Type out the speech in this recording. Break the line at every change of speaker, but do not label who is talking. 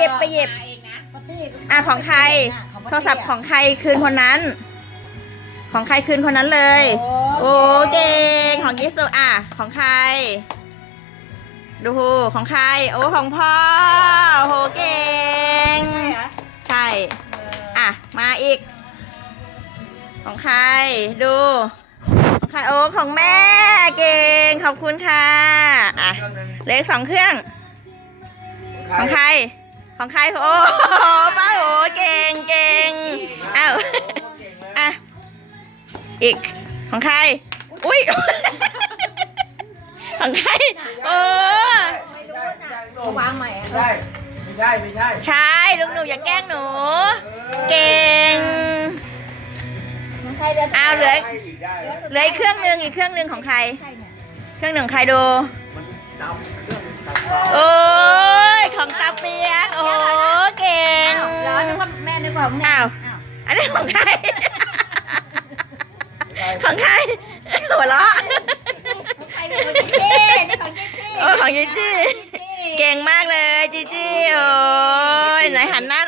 ยิบไปหยิบ
มาเองนะ
ปาร์ตี้
อะของใคร โทรศัพท์ของใครคืนคนนั้น ของใครคืนคนนั้นเลย โอ้เก่งของยิสุอะ ของใคร ดูของใคร โอ้ของพ่อโหเก่ง
ใช่เหรอ
ใช่อะมาอีก ของใครดูของใครโอ้ของแม่เก่งขอบคุณค่ะอะเหลืออกสองเครื่อง ของใคร ของใครโอ้โหป้าโอ้เก่งเก่งอ้าวอะอีกของใครอุ้ยของใครโอ้
ไม่รู้นะเขาวางใหม่อะ
ไม่ใช่ไม่ใช่ไม่ใช่
ใช่ลุงหนูอย่าแกล้งหนู เก่ง
ของใครเดิน
อ้าวเหลือ
ให้อีกได้นะ
เหลืออีกเครื่องหนึ่งอีกเครื่องหนึ่งของใคร
ใช่เนี่ย
เครื่องหนึ่งของใครดู
มันดำเครื่องตัดต่อ
โอ้ ของอ้า
วอันนี้ของ
ใคร ของใครหัวเราะ
ของของเจ๊จี้ของจ๊จี้เก่
งมากเลยจีจี้โอ้ยไหนหันหน้า